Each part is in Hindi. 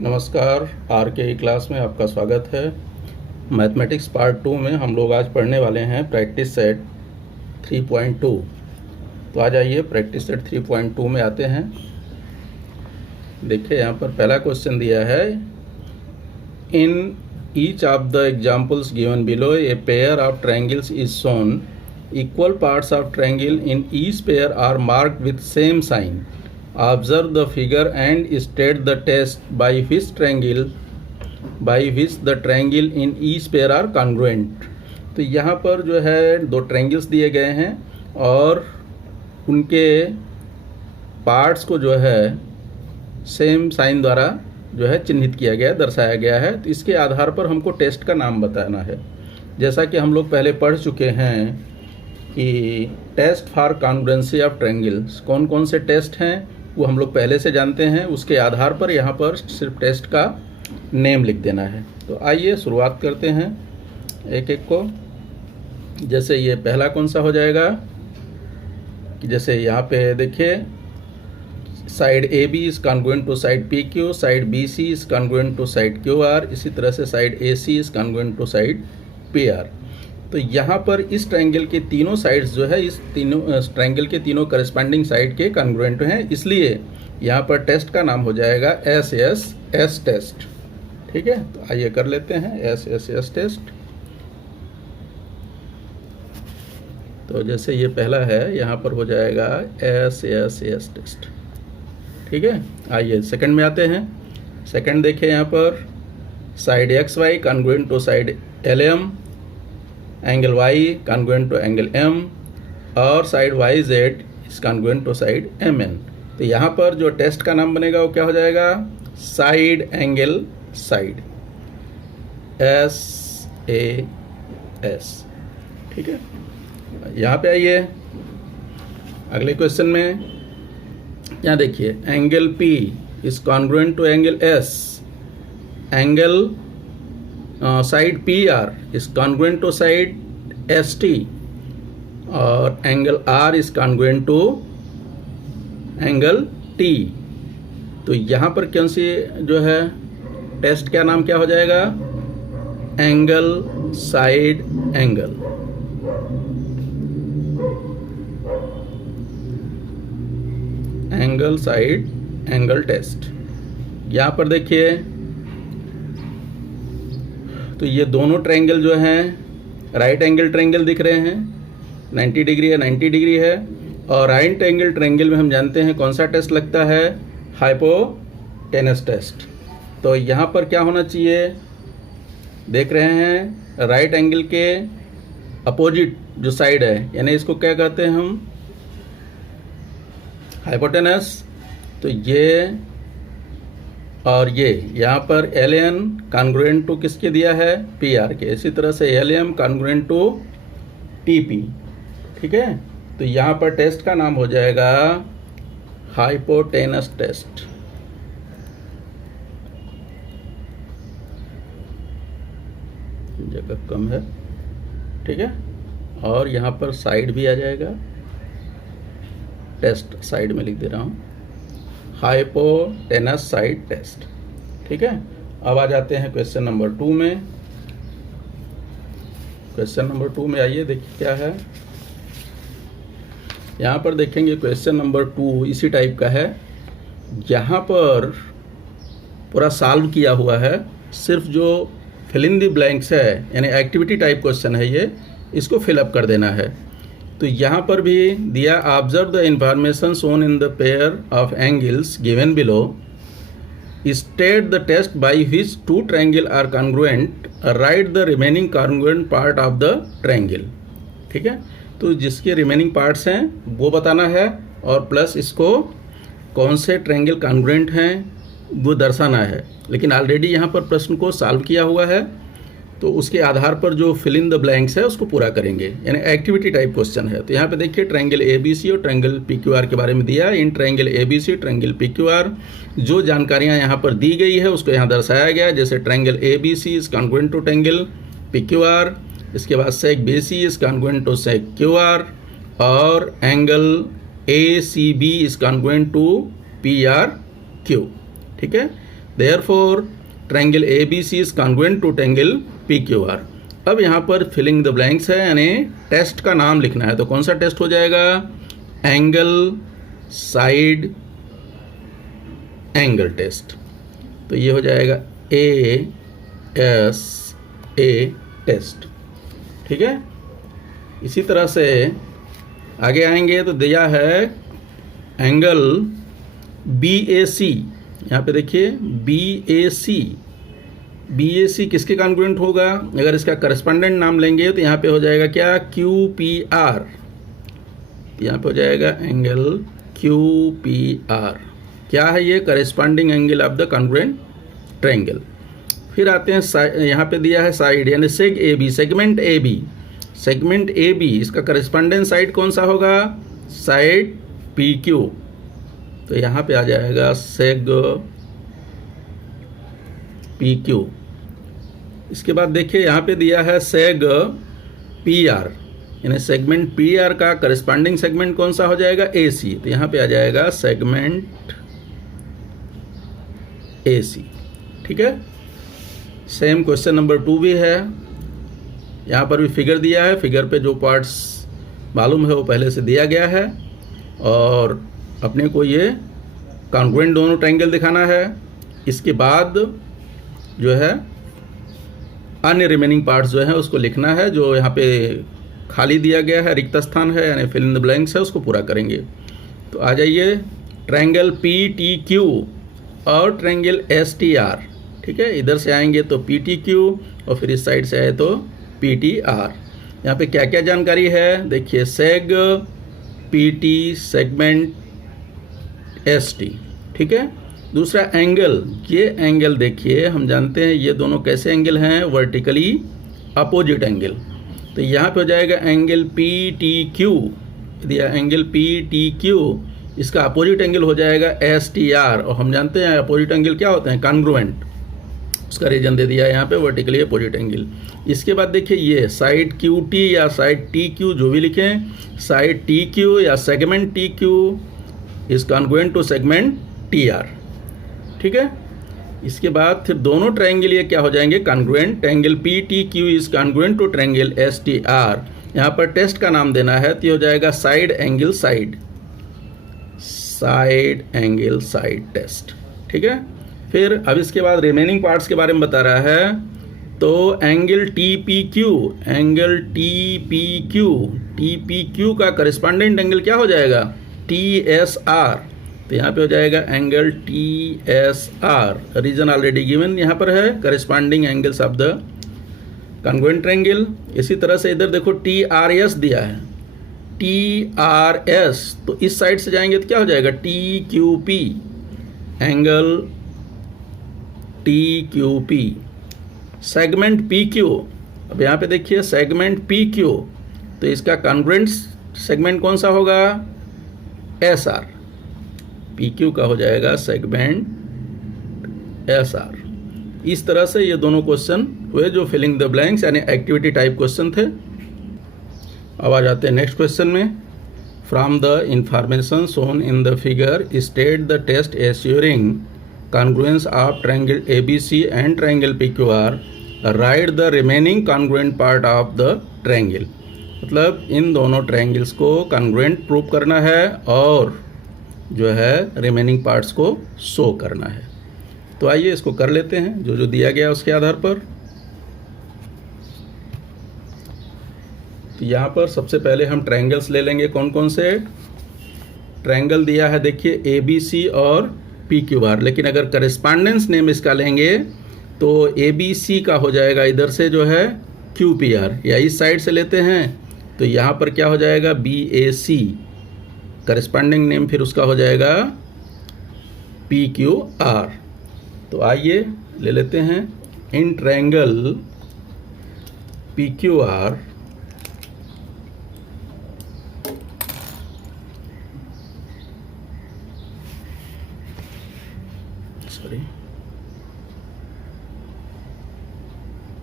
नमस्कार। आर के क्लास में आपका स्वागत है। मैथमेटिक्स पार्ट 2 में हम लोग आज पढ़ने वाले हैं प्रैक्टिस सेट 3.2। तो आ जाइए प्रैक्टिस सेट 3.2 में आते हैं। देखिए यहाँ पर पहला क्वेश्चन दिया है, in each of the examples given below a pair of triangles is shown, equal parts of triangle in each pair are marked with same sign. Observe the figure and state the test by which the triangle in each pair are congruent। तो यहाँ पर जो है दो ट्रायंगल्स दिए गए हैं और उनके पार्ट्स को जो है सेम साइन द्वारा जो है चिन्हित किया गया, दर्शाया गया है। तो इसके आधार पर हमको टेस्ट का नाम बताना है। जैसा कि हम लोग पहले पढ़ चुके हैं कि test for congruency of triangles, कौन कौन से टेस्ट हैं वो हम लोग पहले से जानते हैं। उसके आधार पर यहाँ पर सिर्फ टेस्ट का नेम लिख देना है। तो आइए शुरुआत करते हैं एक एक को। जैसे ये पहला कौन सा हो जाएगा कि जैसे यहाँ पे देखिए, side A B is congruent to side P Q, side B C is congruent to side Q R, इसी तरह से side A C is congruent to side P R. तो यहाँ पर इस ट्रायंगल के तीनों साइड्स जो है, इस तीनों ट्रायंगल के तीनों करस्पॉन्डिंग साइड के कॉन्ग्रुएंट हैं, इसलिए यहाँ पर टेस्ट का नाम हो जाएगा एस एस एस टेस्ट। ठीक है, तो आइए कर लेते हैं एस एस एस टेस्ट। तो जैसे ये पहला है, यहाँ पर हो जाएगा एस एस एस टेस्ट। ठीक है, आइए सेकंड में आते हैं। सेकंड देखिए यहाँ पर, side X Y congruent to side L M, angle y congruent to angle m, और side Y Z is congruent to side M N. तो यहाँ पर जो टेस्ट का नाम बनेगा वो क्या हो जाएगा, side angle side, S A S. ठीक है, यहाँ पे आइए अगले क्वेश्चन में। यहाँ देखिए, angle P is congruent to angle S, angle side P R is congruent to side S T, और angle R is congruent to angle T. तो यहाँ पर कौन सी जो है टेस्ट का नाम क्या हो जाएगा, angle side angle. Angle side angle test. यहाँ पर देखिए, तो ये दोनों ट्रायंगल जो हैं राइट एंगल ट्रायंगल दिख रहे हैं, 90 डिग्री है, 90 डिग्री है। और राइट एंगल ट्रायंगल में हम जानते हैं कौन सा टेस्ट लगता है, हाइपोटेनस टेस्ट। तो यहाँ पर क्या होना चाहिए, देख रहे हैं राइट एंगल के अपोजिट जो साइड है, यानी इसको क्या कहते हैं हम, हाइपोटेनस। तो ये और ये यहाँ पर एल एन कॉन्ग्रुएंट टू किसके दिया है, पी आर के। इसी तरह से L M congruent to T P. ठीक है, तो यहाँ पर टेस्ट का नाम हो जाएगा हाइपोटेनस टेस्ट। जगह कम है, ठीक है। और यहाँ पर साइड भी आ जाएगा, टेस्ट साइड में लिख दे रहा हूँ, हाइपोटेनस साइड टेस्ट। ठीक है, अब आ जाते हैं क्वेश्चन नंबर 2 में। क्वेश्चन नंबर 2 में आइए, देखिए क्या है। यहाँ पर देखेंगे क्वेश्चन नंबर 2 इसी टाइप का है। यहाँ पर पूरा सॉल्व किया हुआ है, सिर्फ जो फिल इन द ब्लैंक्स है, यानी एक्टिविटी टाइप क्वेश्चन है ये, इसको फिलअप कर देना है। तो यहाँ पर भी दिया, observe the information shown in the pair of angles given below, state the test by which two triangle are congruent, write the remaining congruent part of the triangle. ठीक है, तो जिसके रिमेनिंग पार्ट्स हैं वो बताना है, और प्लस इसको कौन से ट्रायंगल कॉन्ग्रुएंट हैं वो दर्शाना है। लेकिन ऑलरेडी यहाँ पर प्रश्न को सॉल्व किया हुआ है, तो उसके आधार पर जो फिल इन द ब्लैंक्स है उसको पूरा करेंगे, यानी एक्टिविटी टाइप क्वेश्चन है। तो यहाँ पे देखिए, ट्रायंगल ए बी सी और ट्रायंगल पी क्यू आर के बारे में दिया। In triangle A B C, triangle P Q R, जो जानकारियाँ यहाँ पर दी गई है उसको यहाँ दर्शाया गया है। जैसे triangle A B C is congruent to triangle P Q R, इसके बाद seg B C is congruent to seg Q R, और angle A C B is congruent to P R Q. ठीक है, therefore triangle ABC is congruent to triangle PQR। अब यहाँ पर फिलिंग द ब्लैंक्स है, यानी टेस्ट का नाम लिखना है। तो कौन सा टेस्ट हो जाएगा? Angle side angle test. तो ये हो जाएगा ASA टेस्ट। ठीक है, इसी तरह से आगे आएंगे तो दिया है एंगल BAC। यहाँ पे देखिए BAC किसके कॉन्ग्रुएंट होगा? अगर इसका करस्पॉन्डेंट नाम लेंगे तो यहाँ पे हो जाएगा क्या? QPR। यहाँ पे हो जाएगा एंगल QPR। क्या है ये? Corresponding angle of the congruent triangle. फिर आते हैं यहाँ पे दिया है साइड, यानी सेग AB, segment AB। Segment AB इसका करस्पॉन्डेंट साइड कौन सा होगा? Side PQ। तो यहाँ पे आ जाएगा सेग PQ। इसके बाद देखिए यहाँ पे दिया है सेग PR, यानी सेगमेंट PR का करस्पॉन्डिंग सेगमेंट कौन सा हो जाएगा? AC। तो यहाँ पे आ जाएगा सेगमेंट AC। ठीक है, सेम क्वेश्चन नंबर 2 भी है। यहाँ पर भी फिगर दिया है, फिगर पे जो पार्ट्स मालूम है वो पहले से दिया गया है, और अपने को ये कॉन्ग्रुएंट दोनों ट्रायंगल दिखाना है। इसके बाद जो है अन्य रिमेनिंग पार्ट्स जो है उसको लिखना है, जो यहाँ पे खाली दिया गया है, रिक्त स्थान है, यानी फिल इन द ब्लैंक्स है, उसको पूरा करेंगे। तो आ जाइए, ट्रायंगल PTQ और ट्रायंगल STR। ठीक है, इधर से आएंगे तो PTQ और फिर इस साइड से आए तो PTR। यहाँ पे क्या क्या जानकारी है देखिए, सेग PT सेगमेंट ST। ठीक है, दूसरा एंगल, ये एंगल देखिए, हम जानते हैं ये दोनों कैसे एंगल हैं? Vertically opposite angle. तो यहाँ पे हो जाएगा एंगल PTQ। दिया एंगल PTQ, इसका अपोजिट एंगल हो जाएगा STR, और हम जानते हैं अपोजिट एंगल क्या होते हैं? कॉन्ग्रुएंट। उसका रीजन दे दिया है यहाँ पे, वर्टिकली अपोजिट एंगल। इसके बाद देखिए ये साइड QT या साइड TQ, जो भी लिखें, साइड TQ या segment TQ is congruent to segment TR। ठीक है, इसके बाद फिर दोनों ट्रायंगल ये क्या हो जाएंगे? Congruent. Triangle PTQ is congruent to triangle STR। यहाँ पर टेस्ट का नाम देना है, तो ये हो जाएगा side angle side, side angle side test. ठीक है, फिर अब इसके बाद रिमेनिंग पार्ट्स के बारे में बता रहा है। तो एंगल TPQ, एंगल TPQ का करस्पॉन्डेंट एंगल क्या हो जाएगा? TSR। तो यहाँ पे हो जाएगा angle TSR। Reason already given यहाँ पर है, corresponding angles of the congruent triangle. इसी तरह से इधर देखो TRS दिया है, TRS। तो इस साइड से जाएंगे तो क्या हो जाएगा? TQP, angle TQP। Segment PQ, अब यहाँ पे देखिए सेगमेंट PQ, तो इसका कॉन्ग्रुएंट सेगमेंट कौन सा होगा? SR। PQ का हो जाएगा सेगमेंट SR। इस तरह से ये दोनों क्वेश्चन हुए जो फिलिंग द ब्लैंक्स यानी एक्टिविटी टाइप क्वेश्चन थे। अब आ जाते हैं नेक्स्ट क्वेश्चन में। From the information shown in the figure state the test assuring congruence of triangle ABC and triangle PQR, write the remaining congruent part of the triangle। मतलब इन दोनों ट्रायंगल्स को congruent प्रूव करना है और जो है रिमेनिंग पार्ट्स को शो करना है। तो आइए इसको कर लेते हैं जो जो दिया गया उसके आधार पर। तो यहाँ पर सबसे पहले हम ट्रायंगल्स ले लेंगे। कौन कौन से ट्रायंगल दिया है देखिए, ABC और PQR। लेकिन अगर करस्पॉन्डेंस नेम इसका लेंगे तो ABC का हो जाएगा इधर से जो है QPR, या इस साइड से लेते हैं तो यहाँ पर क्या हो जाएगा? BAC। करस्पॉन्डिंग नेम फिर उसका हो जाएगा PQR। तो आइए ले लेते हैं। In triangle PQR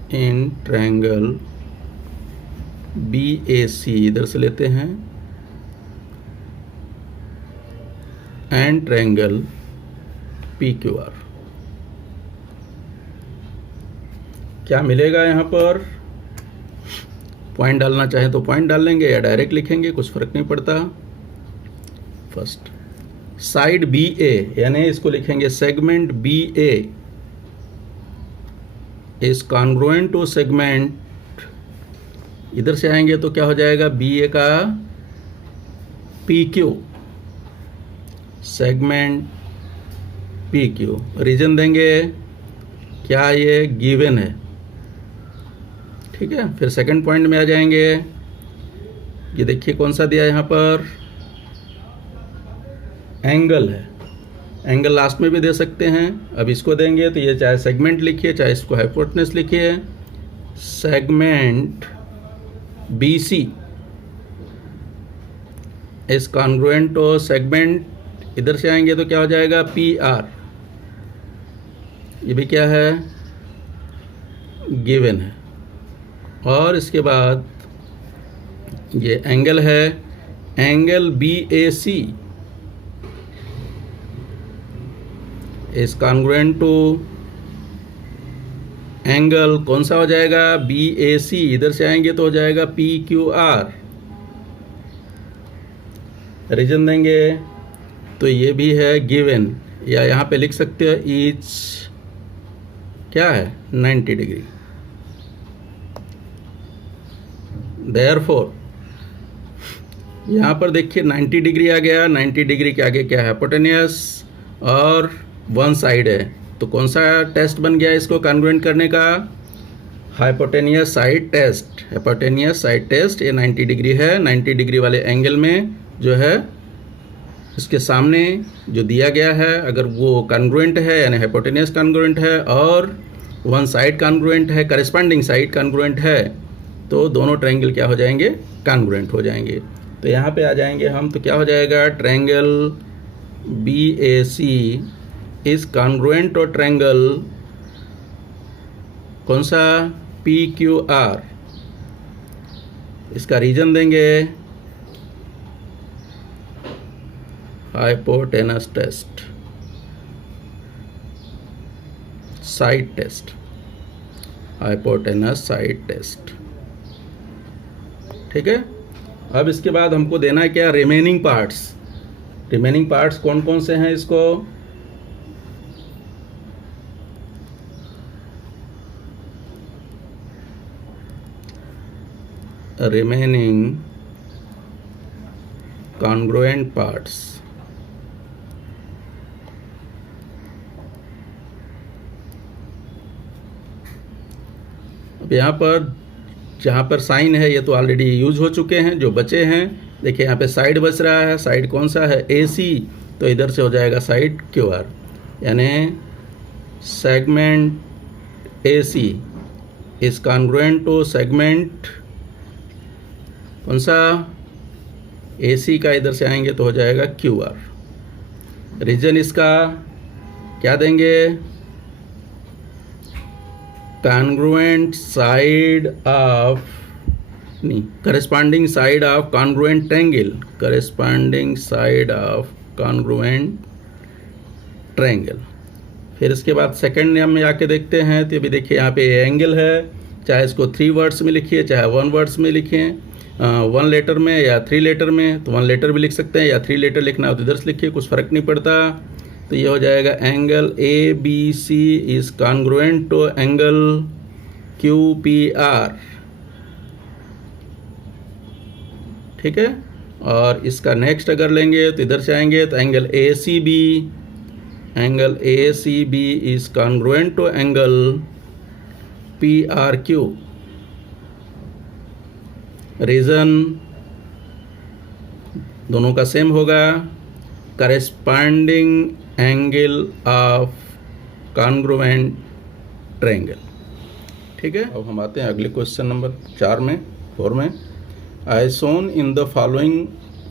in triangle BAC इधर से लेते हैं, एंड ट्रायंगल PQR। क्या मिलेगा यहाँ पर, पॉइंट डालना चाहे तो पॉइंट डाल लेंगे या डायरेक्ट लिखेंगे, कुछ फर्क नहीं पड़ता। फर्स्ट साइड बी ए, यानी इसको लिखेंगे segment B A is congruent to segment, इधर से आएंगे तो क्या हो जाएगा, बी ए का P Q, segment P Q. Reason देंगे क्या, ये गिवन है, ठीक है। फिर सेकंड पॉइंट में आ जाएंगे, ये देखिए कौन सा दिया यहाँ पर, एंगल है, एंगल लास्ट में भी दे सकते हैं। अब इसको देंगे तो ये चाहे सेगमेंट लिखिए चाहे इसको हाइपोटेनस लिखिए, segment B C is congruent to segment, इधर से आएंगे तो क्या हो जाएगा, पी आर, ये भी क्या है, गिवन है। और इसके बाद ये एंगल है, angle B A C is congruent to angle, कौन सा हो जाएगा, बी ए सी, इधर से आएंगे तो हो जाएगा पी क्यू आर। रीजन देंगे तो ये भी है गिवन, या यहाँ पे लिख सकते हो इच क्या है, 90 डिग्री। देयरफॉर यहाँ पर देखिए 90 डिग्री आ गया, 90 डिग्री के आगे क्या है, हाइपोटेनियस और वन साइड है, तो कौन सा टेस्ट बन गया इसको कॉन्ग्रुएंट करने का, hypotenuse side test. Hypotenuse side test ये 90 डिग्री है, 90 डिग्री वाले एंगल में जो है इसके सामने जो दिया गया है, अगर वो कॉन्ग्रुएंट है यानी हाइपोटेनियस कॉन्ग्रुएंट है और वन साइड कॉन्ग्रुएंट है, करेस्पॉन्डिंग साइड कॉन्ग्रुएंट है, तो दोनों ट्रायंगल क्या हो जाएंगे, कॉन्ग्रुएंट हो जाएंगे। तो यहाँ पे आ जाएंगे हम, तो क्या हो जाएगा, triangle B A C is congruent to triangle कौन सा, पी क्यू आर। इसका रीजन देंगे hypotenuse test, side test, hypotenuse side test, ठीक है। अब इसके बाद हमको देना है क्या, रिमेनिंग पार्ट्स। रिमेनिंग पार्ट्स कौन कौन से हैं, इसको रिमेनिंग कॉन्ग्रुएंट पार्ट्स, अब यहाँ पर जहाँ पर साइन है ये तो ऑलरेडी यूज हो चुके हैं, जो बचे हैं देखिए यहाँ पे साइड बच रहा है, साइड कौन सा है, ए सी, तो इधर से हो जाएगा साइड क्यू आर, यानी segment A C is congruent to segment कौन सा, ए सी का इधर से आएंगे तो हो जाएगा क्यू आर। रीजन इसका क्या देंगे, कॉन्ग्रुएंट साइड ऑफ नहीं, corresponding side of congruent triangle, corresponding side of congruent triangle. फिर इसके बाद सेकंड नियम में आके देखते हैं, तो अभी देखिए यहाँ पे एंगल है, चाहे इसको 3 वर्ड्स में लिखिए चाहे 1 वर्ड्स में लिखिए, 1 लेटर में या 3 लेटर में, तो 1 लेटर भी लिख सकते हैं या 3 लेटर लिखना हो तो इधर से लिखिए, कुछ फ़र्क नहीं पड़ता। तो ये हो जाएगा angle A B C is congruent to angle Q P R, ठीक है। और इसका नेक्स्ट अगर लेंगे तो इधर से आएंगे तो angle A C B, angle A C B is congruent to angle P R Q. Reason दोनों का सेम होगा, corresponding angle of congruent triangle, ठीक है। अब हम आते हैं अगले क्वेश्चन नंबर 4 में। I shown in the following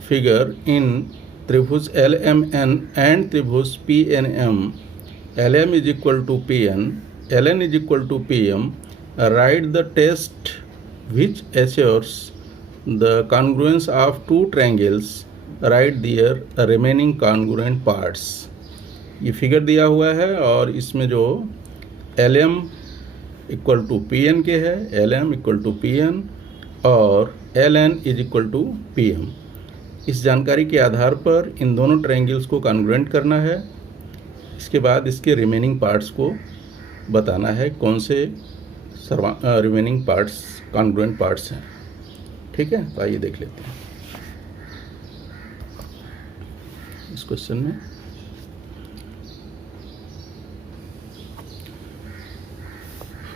figure in त्रिभुज एल एम एन एंड त्रिभुज P N M, L M is equal to P N, L N is equal to P M, write the test which assures the congruence of 2 triangles, write their remaining congruent parts. ये फिगर दिया हुआ है और इसमें जो L M equal to P N के है, L M equal to P N और L N is equal to P M. इस जानकारी के आधार पर इन दोनों ट्रायंगल्स को कॉन्ग्रुएंट करना है। इसके बाद इसके रिमेनिंग पार्ट्स को बताना है कौन से रिमेनिंग पार्ट्स कॉन्ग्रुएंट पार्ट्स हैं। ठीक है, तो आइए देख लेते हैं इस क्वेश्चन में।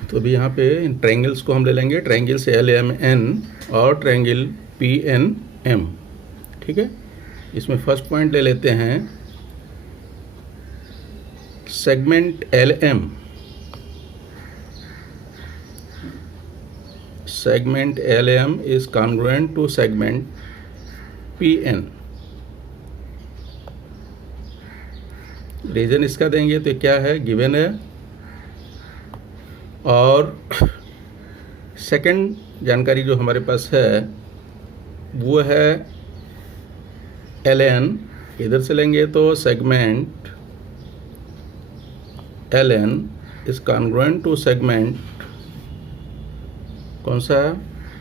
तो अभी यहाँ पे इन ट्रायंगल्स को हम ले लेंगे, ट्रायंगल्स एल एम एन और ट्रायंगल पी एन एम। ठीक है, इसमें फर्स्ट पॉइंट ले लेते हैं segment L M. segment LM is congruent to segment PN। Reason इसका देंगे तो क्या है, गिवन है। और सेकंड जानकारी जो हमारे पास है वो है LN। इधर से लेंगे तो segment LN is congruent to segment कौन सा,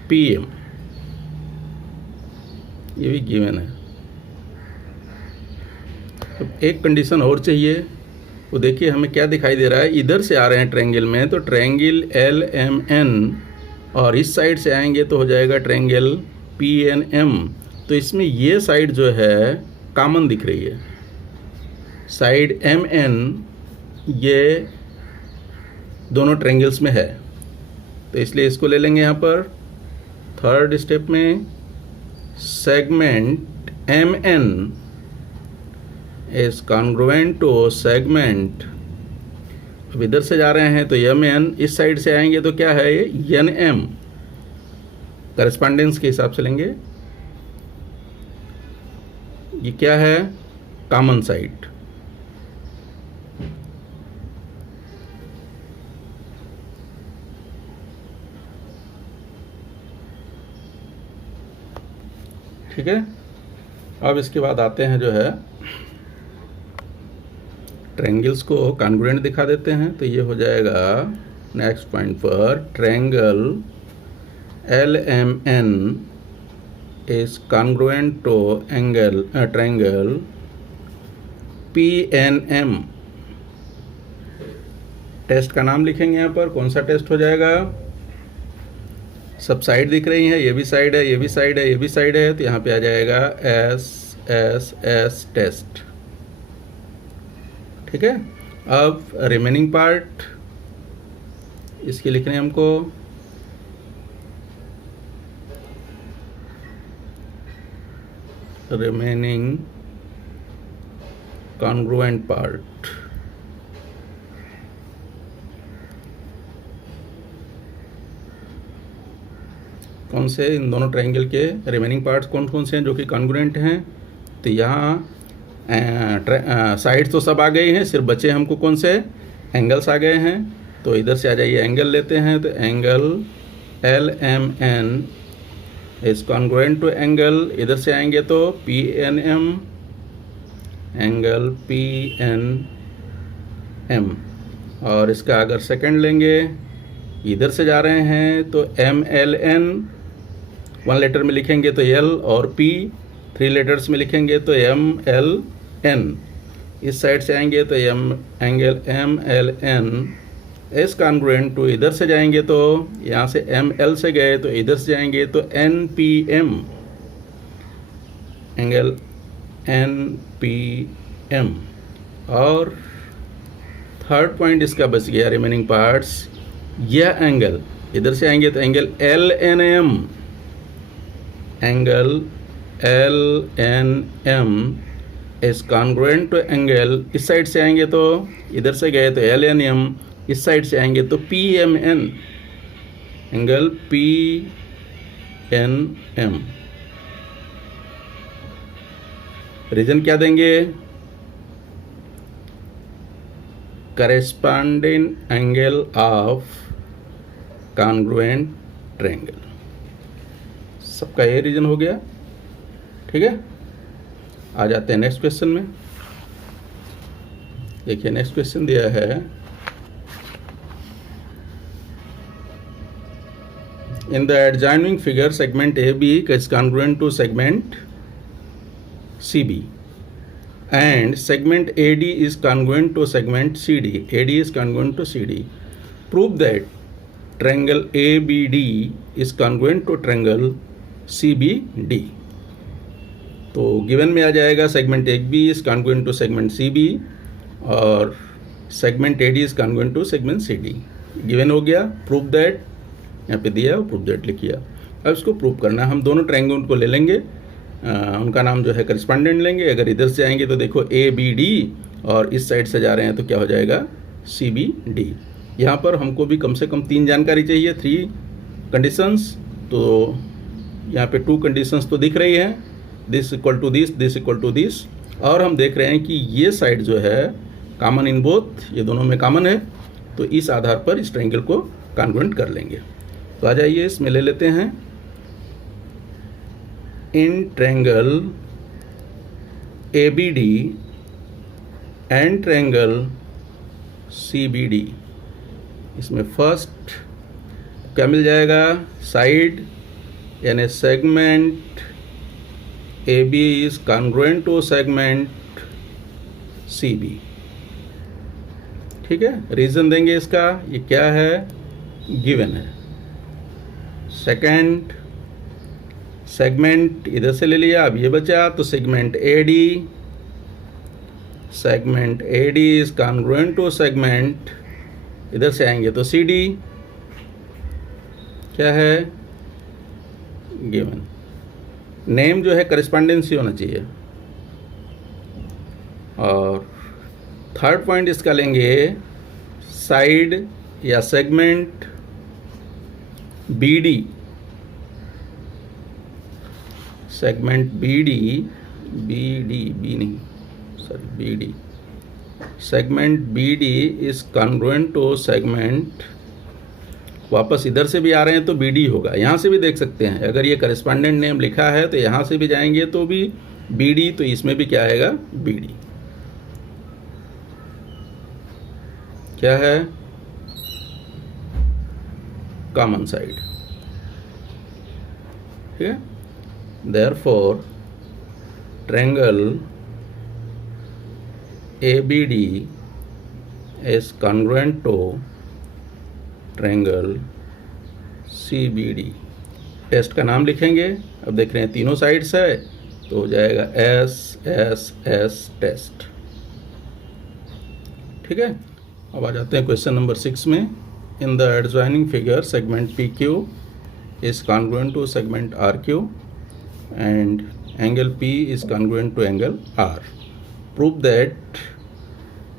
PM। ये भी गिवन है। तो एक कंडीशन और चाहिए, वो देखिए हमें क्या दिखाई दे रहा है। इधर से आ रहे हैं ट्रायंगल में तो ट्रायंगल LMN और इस साइड से आएंगे तो हो जाएगा ट्रायंगल PNM। तो इसमें ये साइड जो है कॉमन दिख रही है, साइड MN ये दोनों ट्रायंगल्स में है। तो इसलिए इसको ले लेंगे यहाँ पर थर्ड स्टेप में, segment MN is congruent to segment. अब इधर से जा रहे हैं तो MN, इस साइड से आएंगे तो क्या है ये NM। करस्पॉन्डेंस के हिसाब से लेंगे, ये क्या है, कॉमन साइड। ठीक है, अब इसके बाद आते हैं जो है ट्रायंगल्स को कॉन्ग्रुएंट दिखा देते हैं। तो ये हो जाएगा नेक्स्ट पॉइंट पर, triangle LMN is congruent to triangle PNM। Test का नाम लिखेंगे यहाँ पर, कौन सा टेस्ट हो जाएगा। सब साइड दिख रही हैं, ये भी साइड है, ये भी साइड है, ये भी साइड है, तो यहाँ पे आ जाएगा SSS टेस्ट। ठीक है, अब रिमेनिंग पार्ट इसके लिखने हमको, रिमेनिंग कॉन्ग्रुएंट पार्ट। कौन से, इन दोनों ट्रायंगल के रिमेनिंग पार्ट्स कौन कौन से हैं जो कि कॉन्ग्रुएंट हैं। तो यहाँ साइड्स तो सब आ गई हैं, सिर्फ बचे हमको कौन से, एंगल्स आ गए हैं। तो इधर से आ जाइए, एंगल लेते हैं। तो angle LMN is congruent to angle, इधर से आएंगे तो PNM, एंगल PNM। और इसका अगर सेकंड लेंगे, इधर से जा रहे हैं तो MLN, 1 लेटर में लिखेंगे तो L, और P 3 लेटर्स में लिखेंगे तो MLN। इस साइड से आएंगे तो angle MLN is congruent to, इधर से जाएंगे तो यहाँ से ML से गए तो इधर से जाएंगे तो NPM, एंगल NPM। और थर्ड पॉइंट इसका बच गया, रिमेनिंग पार्ट्स, यह एंगल इधर से आएंगे तो angle LNM, angle LNM is congruent to angle, इस साइड से आएंगे तो इधर से गए तो LNM, इस साइड से आएंगे तो PMN, एंगल PNM। रीजन क्या देंगे, corresponding angle of congruent triangle. सबका ये रीजन हो गया। ठीक है, आ जाते हैं नेक्स्ट क्वेश्चन में। देखिए नेक्स्ट क्वेश्चन दिया है, in the adjoining figure segment AB is congruent to segment CB and segment AD is congruent to segment CD. AD is congruent to CD. Prove that triangle ABD is congruent to triangle CBD. तो गिवन में आ जाएगा segment AB is congruent to segment CB और segment AD is congruent to segment CD. Given हो गया. प्रूव दैट यहाँ पे दिया, प्रूव दैट लिखिए. अब इसको प्रूव करना है. हम दोनों ट्रायंगल को ले लेंगे, उनका नाम जो है करस्पॉन्डेंट लेंगे. अगर इधर से आएंगे तो देखो ABD और इस साइड से जा रहे हैं तो क्या हो जाएगा CBD. यहाँ पर हमको भी कम से कम 3 जानकारी चाहिए, 3 कंडीशंस. तो यहाँ पे 2 कंडीशंस तो दिख रही हैं, this equal to this, this equal to this. और हम देख रहे हैं कि ये साइड जो है कॉमन इन बोथ, ये दोनों में कॉमन है. तो इस आधार पर इस ट्रायंगल को कॉन्ग्रुएंट कर लेंगे. तो आ जाइए इसमें ले लेते हैं. In triangle ABD and triangle CBD, इसमें फर्स्ट क्या मिल जाएगा, साइड यानी segment AB is congruent to segment CB. ठीक है, रीजन देंगे इसका, ये क्या है, गिवन है. सेकंड, सेगमेंट इधर से ले लिया, अब ये बचा तो segment AD is congruent to segment, इधर से आएंगे तो CD क्या है, गिवन. नेम जो है करस्पॉन्डेंसी होना चाहिए. और थर्ड पॉइंट इसका लेंगे, साइड या segment BD, segment BD segment BD is congruent to segment, वापस इधर से भी आ रहे हैं तो BD होगा. यहाँ से भी देख सकते हैं, अगर ये करस्पॉन्डेंट नेम लिखा है तो यहाँ से भी जाएंगे तो भी BD, तो इसमें भी क्या आएगा, BD. क्या है, कॉमन साइड. ठीक है. Therefore triangle ABD is congruent to triangle CBD. Test का नाम लिखेंगे. अब देख रहे हैं तीनों साइड्स है तो हो जाएगा S टेस्ट. ठीक है. अब आ जाते हैं क्वेश्चन नंबर 6 में. In the adjoining figure segment PQ is congruent to segment RQ and angle P is congruent to angle R. Prove that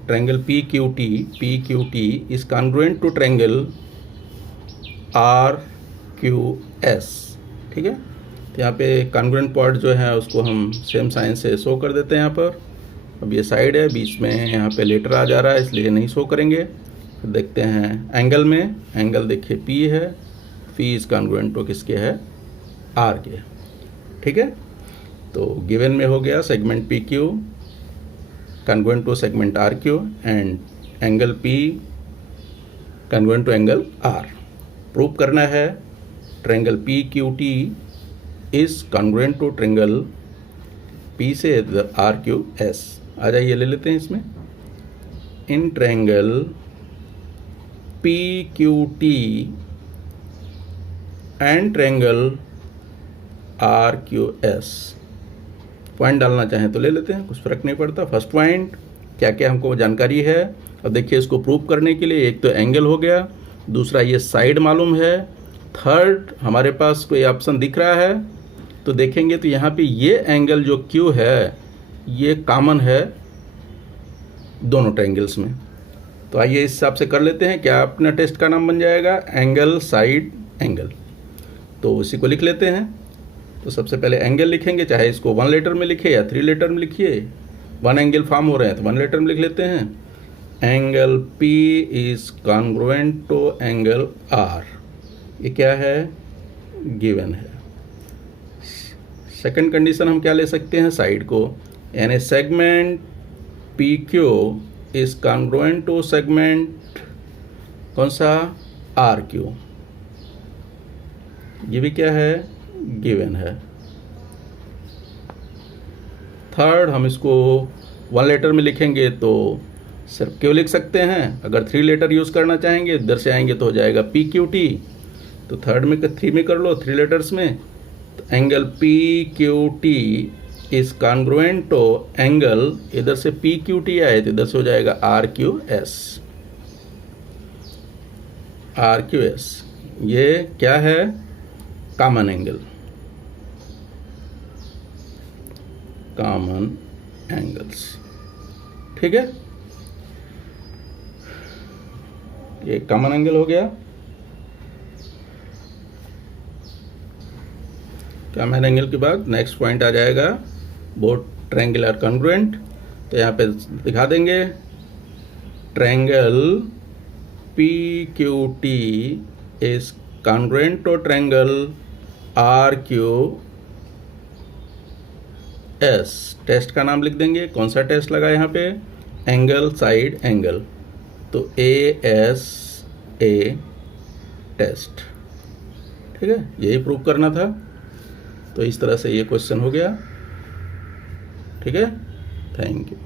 triangle PQT is congruent to triangle RQS. ठीक है. तो यहाँ पे कॉन्ग्रुएंट पॉइंट जो है उसको हम सेम साइन से शो कर देते हैं यहाँ पर. अब ये साइड है, बीच में यहाँ पे लेटर आ जा रहा है इसलिए नहीं शो करेंगे. फिर देखते हैं एंगल में, एंगल देखिए P है, P इज कॉन्ग्रुएंट टू किसके है, R के. ठीक है. तो गिवन में हो गया segment PQ congruent to segment RQ and angle P congruent to angle R. Prove करना है triangle PQT is congruent to triangle P से RQS. आ जाइए ले लेते हैं इसमें. In triangle PQT and triangle RQS, point डालना चाहें तो ले लेते हैं, कुछ फर्क नहीं पड़ता. फर्स्ट पॉइंट क्या क्या हमको जानकारी है. अब देखिए इसको प्रूव करने के लिए एक तो एंगल हो गया, दूसरा ये साइड मालूम है, थर्ड हमारे पास कोई ऑप्शन दिख रहा है तो देखेंगे तो यहाँ पे ये एंगल जो Q है ये कॉमन है दोनों ट्रायंगल्स में. तो आइए इस हिसाब से कर लेते हैं. क्या अपना टेस्ट का नाम बन जाएगा, एंगल साइड एंगल. तो उसी को लिख लेते हैं. तो सबसे पहले एंगल लिखेंगे, चाहे इसको 1 लेटर में लिखिए या 3 लेटर में लिखिए. 1 एंगल फॉर्म हो रहे हैं तो 1 लेटर में लिख लेते हैं. Angle P is congruent to angle R. ये क्या है, गिवन है. सेकंड कंडीशन हम क्या ले सकते हैं, साइड को, यानी segment PQ is congruent to segment कौन सा, RQ. ये भी क्या है, गिवन है। थर्ड, हम इसको 1 लेटर में लिखेंगे तो सिर्फ क्यों लिख सकते हैं। अगर 3 लेटर यूज़ करना चाहेंगे, इधर से आएंगे तो हो जाएगा PQT। तो थर्ड में 3 में कर लो, 3 लेटर्स में। तो angle PQT is congruent to angle, इधर से PQT आए तो इधर से हो जाएगा RQS। RQS ये क्या है, कॉमन एंगल, कॉमन एंगल्स। ठीक है, ये कॉमन एंगल हो गया। कॉमन एंगल के बाद नेक्स्ट पॉइंट आ जाएगा बोथ ट्रायंगल आर कॉन्ग्रुएंट। तो यहाँ पे दिखा देंगे, triangle PQT is congruent to triangle RQS। Test का नाम लिख देंगे, कौन सा टेस्ट लगा यहाँ पे, एंगल साइड एंगल, तो ASA टेस्ट। ठीक है, यही प्रूव करना था। तो इस तरह से ये क्वेश्चन हो गया। ठीक है, थैंक यू।